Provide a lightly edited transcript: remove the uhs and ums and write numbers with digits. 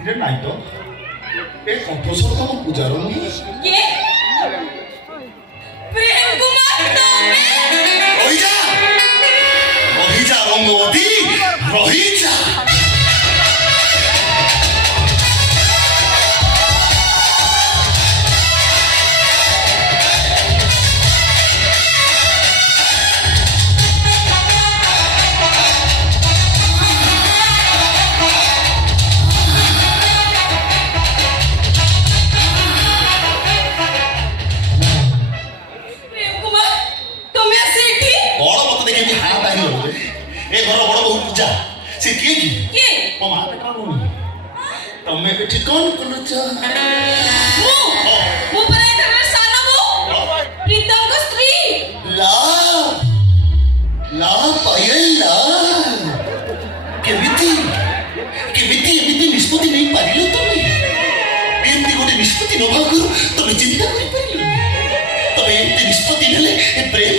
এটা নাই তো এই কণ্ঠস্বর তো আমার পূজার কে প্রেম কুমার তুমি রহিজা রহিজা রঙ্গবতী রহিজা প্রেম কুমার তুমি আসি এটি বড় মতো দেখে আমি হাত আহি হলে এ ঘর বড় বহু পূজা সে কিଏ କି কে ମୋ ମା ପେଟ ତମେ ଏଠି କଣ କରୁଛ ମୁଁ ପରା ଏଠାକାର ସାନ ବୋହୂ ପ୍ରୀତମଙ୍କ ସ୍ତ୍ରୀ ଲା ଲା ପାୟଲ ଲା କେମିତି କେମିତି ଏମିତି ନିଷ୍ପତ୍ତି ନେଇ ପାରିଲ ତମେ ଏମିତି ଗୋଟେ ନିଷ୍ପତ୍ତି ନେବାକୁ ତମେ ଚିନ୍ତା କରିପାରିଲ ତମେ ଏମିତି ନିଷ୍ପତ୍ତି ନେଲେ ଏ ପ୍ରେମ